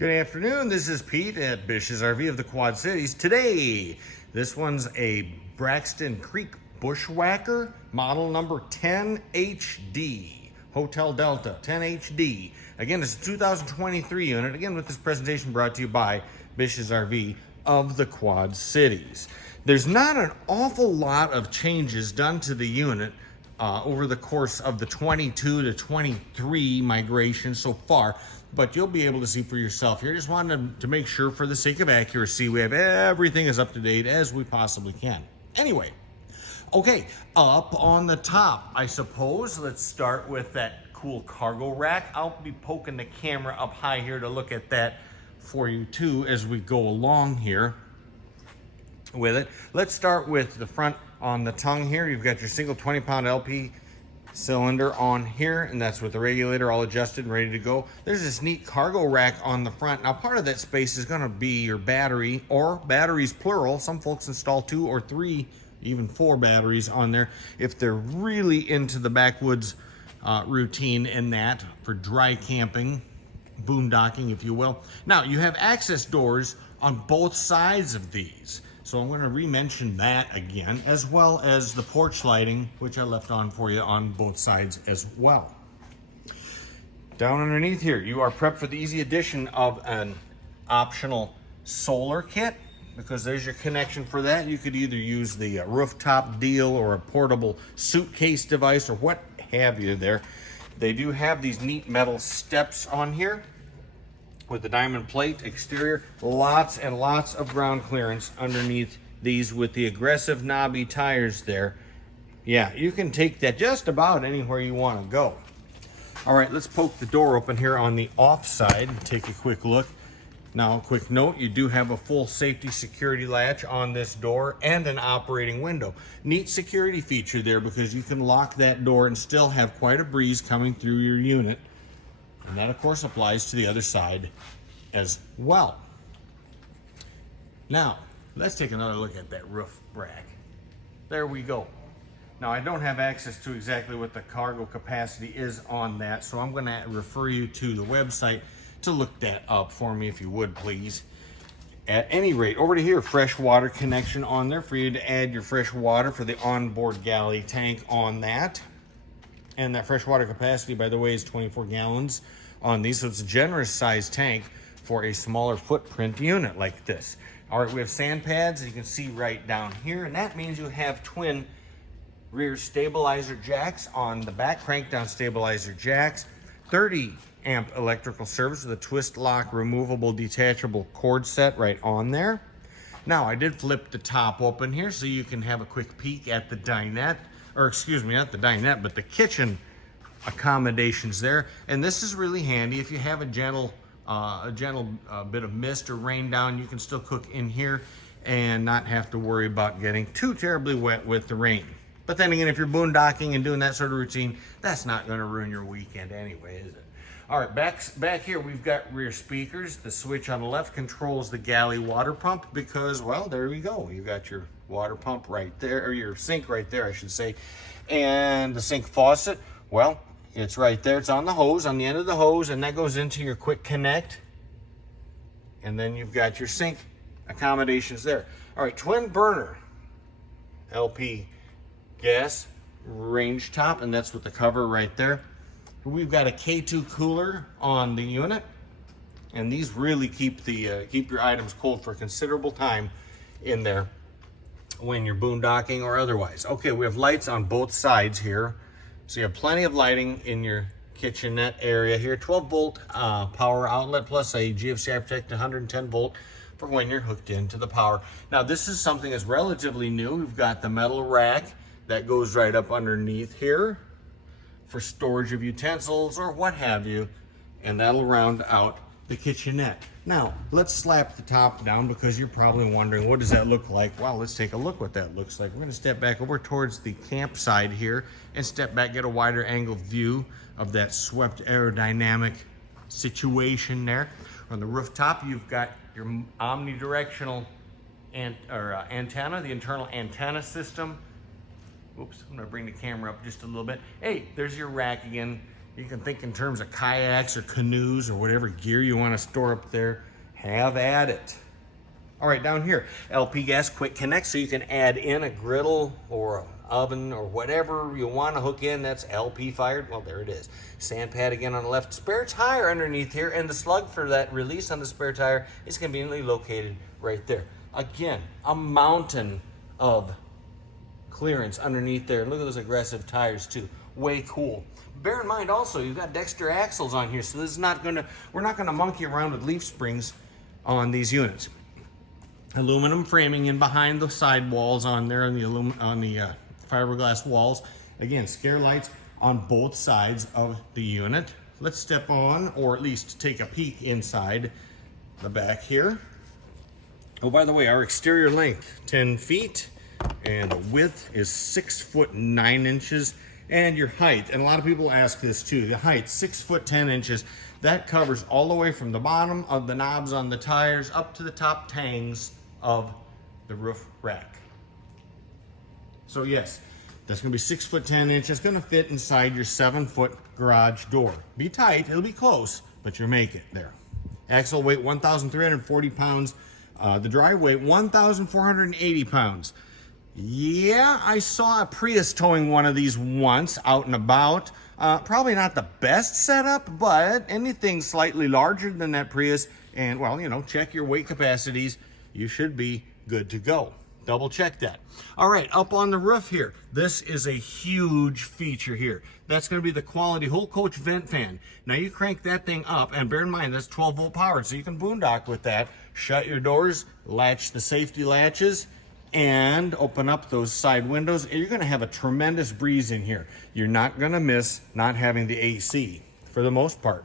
Good afternoon, this is Pete at Bish's RV of the Quad Cities. Today, this one's a Braxton Creek Bushwhacker, model number 10HD, Hotel Delta 10HD. Again, it's a 2023 unit. Again, with this presentation brought to you by Bish's RV of the Quad Cities. There's not an awful lot of changes done to the unit over the course of the 22 to 23 migration so far, but you'll be able to see for yourself here. Just wanted to make sure, for the sake of accuracy, we have everything as up to date as we possibly can. Anyway, okay, up on the top, I suppose, let's start with that cool cargo rack. I'll be poking the camera up high here to look at that for you too as we go along here with it. Let's start with the front on the tongue here. You've got your single 20-pound LP cylinder on here, and that's with the regulator all adjusted and ready to go. There's this neat cargo rack on the front. Now, part of that space is going to be your battery, or batteries plural. Some folks install 2 or 3, even 4 batteries on there if they're really into the backwoods routine in that, for dry camping, boondocking, if you will. Now, you have access doors on both sides of these. So I'm going to re-mention that again, as well as the porch lighting, which I left on for you on both sides as well. Down underneath here, you are prepped for the easy addition of an optional solar kit, because there's your connection for that. You could either use the rooftop deal or a portable suitcase device or what have you there. They do have these neat metal steps on here with the diamond plate exterior. Lots and lots of ground clearance underneath these with the aggressive knobby tires there. Yeah, you can take that just about anywhere you want to go. All right, let's poke the door open here on the off side and take a quick look. Now, a quick note, you do have a full safety security latch on this door and an operating window. Neat security feature there, because you can lock that door and still have quite a breeze coming through your unit. And that, of course, applies to the other side as well. Now, let's take another look at that roof rack. There we go. Now, I don't have access to exactly what the cargo capacity is on that, so I'm going to refer you to the website to look that up for me, if you would, please. At any rate, over to here, fresh water connection on there for you to add your fresh water for the onboard galley tank on that. And that freshwater capacity, by the way, is 24 gallons on these. So it's a generous sized tank for a smaller footprint unit like this. All right, we have sand pads, as you can see right down here. And that means you have twin rear stabilizer jacks on the back, crank down stabilizer jacks, 30 amp electrical service with a twist lock removable detachable cord set right on there. Now, I did flip the top open here so you can have a quick peek at the dinette. Or excuse me, not the dinette, but the kitchen accommodations there. And this is really handy if you have a gentle bit of mist or rain down. You can still cook in here and not have to worry about getting too terribly wet with the rain. But then again, if you're boondocking and doing that sort of routine, that's not going to ruin your weekend anyway, is it? All right, back here, we've got rear speakers. The switch on the left controls the galley water pump because, well, there we go. You got your water pump right there, or your sink right there, I should say. And the sink faucet, well, it's right there. It's on the hose, on the end of the hose, and that goes into your quick connect. And then you've got your sink accommodations there. All right, twin burner LP gas range top, and that's with the cover right there. We've got a K2 cooler on the unit, and these really keep your items cold for a considerable time in there when you're boondocking or otherwise. Okay, we have lights on both sides here, so you have plenty of lighting in your kitchenette area here. 12-volt power outlet plus a GFCI protected 110 volt for when you're hooked into the power. Now, this is something that's relatively new. We've got the metal rack that goes right up underneath here for storage of utensils or what have you, and that'll round out the kitchenette. Now, let's slap the top down, because you're probably wondering, what does that look like? Well, let's take a look what that looks like. We're going to step back over towards the campsite here and step back, get a wider angle view of that swept aerodynamic situation there. On the rooftop, you've got your omnidirectional antenna, the internal antenna system. Oops, I'm gonna bring the camera up just a little bit. Hey, there's your rack again. You can think in terms of kayaks or canoes or whatever gear you want to store up there. Have at it. All right, down here, LP gas quick connect, so you can add in a griddle or an oven or whatever you want to hook in that's LP fired. Well, there it is. Sand pad again on the left. Spare tire underneath here, and the slug for that release on the spare tire is conveniently located right there. Again, a mountain of clearance underneath there. Look at those aggressive tires too. Way cool. Bear in mind also, you've got Dexter axles on here, so this is we're not gonna monkey around with leaf springs on these units. Aluminum framing in behind the side walls on there on the fiberglass walls. Again, scare lights on both sides of the unit. Let's step on, or at least take a peek inside the back here. Oh, by the way, our exterior length, 10 feet, and the width is 6 foot 9 inches. And your height, and a lot of people ask this too, the height, 6 foot 10 inches. That covers all the way from the bottom of the knobs on the tires up to the top tangs of the roof rack. So yes, that's gonna be 6 foot 10 inches. It's gonna fit inside your 7 foot garage door. Be tight, it'll be close, but you'll make it there. Axle weight 1,340 pounds. The drive weight 1,480 pounds. Yeah, I saw a Prius towing one of these once out and about. Probably not the best setup, but anything slightly larger than that Prius, and well, you know, check your weight capacities, you should be good to go. Double check that. All right, up on the roof here, this is a huge feature here. That's going to be the quality whole coach vent fan. Now you crank that thing up, and bear in mind that's 12 volt powered, so you can boondock with that. Shut your doors, latch the safety latches, and open up those side windows, and you're going to have a tremendous breeze in here. You're not going to miss not having the AC for the most part.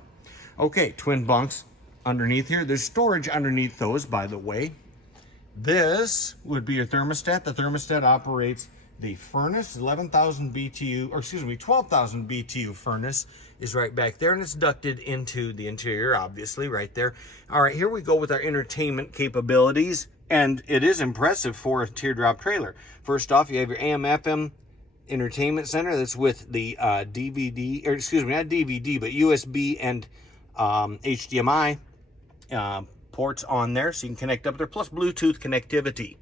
Okay, twin bunks underneath here. There's storage underneath those, by the way. This would be your thermostat. The thermostat operates the furnace, 11,000 BTU, or excuse me, 12,000 BTU furnace is right back there, and it's ducted into the interior, obviously, right there. All right, here we go with our entertainment capabilities. And it is impressive for a teardrop trailer. First off, you have your AM/FM entertainment center that's with the DVD, or excuse me, not DVD, but USB and HDMI ports on there, so you can connect up there, plus Bluetooth connectivity.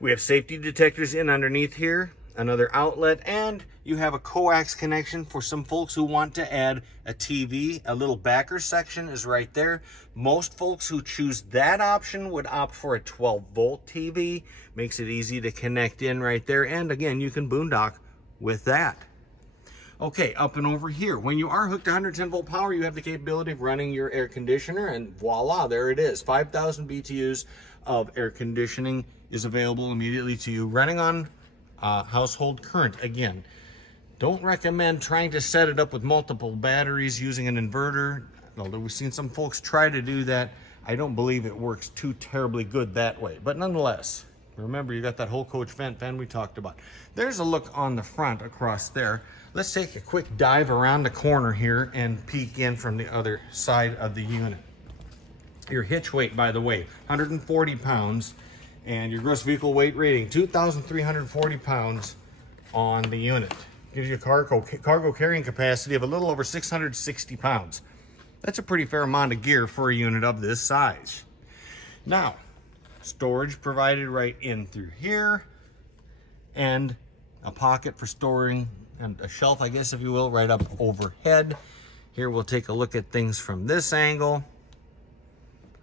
We have safety detectors in underneath here, another outlet, and you have a coax connection for some folks who want to add a TV. A little backer section is right there. Most folks who choose that option would opt for a 12 volt TV. Makes it easy to connect in right there, and again, you can boondock with that. Okay, up and over here, when you are hooked to 110 volt power, you have the capability of running your air conditioner, and voila, there it is. 5,000 BTUs of air conditioning is available immediately to you, running on household current. Again, don't recommend trying to set it up with multiple batteries using an inverter. Although we've seen some folks try to do that, I don't believe it works too terribly good that way. But nonetheless, remember, you got that whole coach vent fan we talked about. There's a look on the front across there. Let's take a quick dive around the corner here and peek in from the other side of the unit. Your hitch weight, by the way, 140 pounds, and your gross vehicle weight rating, 2,340 pounds on the unit. Gives you a cargo carrying capacity of a little over 660 pounds. That's a pretty fair amount of gear for a unit of this size. Now, storage provided right in through here, and a pocket for storing, and a shelf, I guess, if you will, right up overhead. Here we'll take a look at things from this angle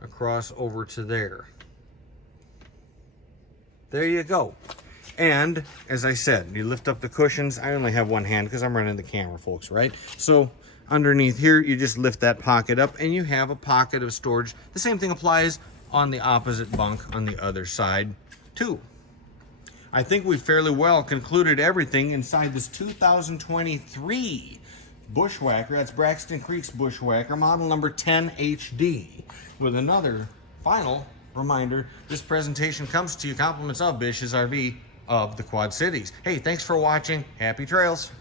across over to there. There you go. And as I said, you lift up the cushions. I only have one hand because I'm running the camera, folks, right? So underneath here, you just lift that pocket up and you have a pocket of storage. The same thing applies on the opposite bunk on the other side too. I think we fairly well concluded everything inside this 2023 Bushwhacker. That's Braxton Creek's Bushwhacker, model number 10HD. With another final reminder, this presentation comes to you compliments of Bish's RV of the Quad Cities. Hey, thanks for watching. Happy trails.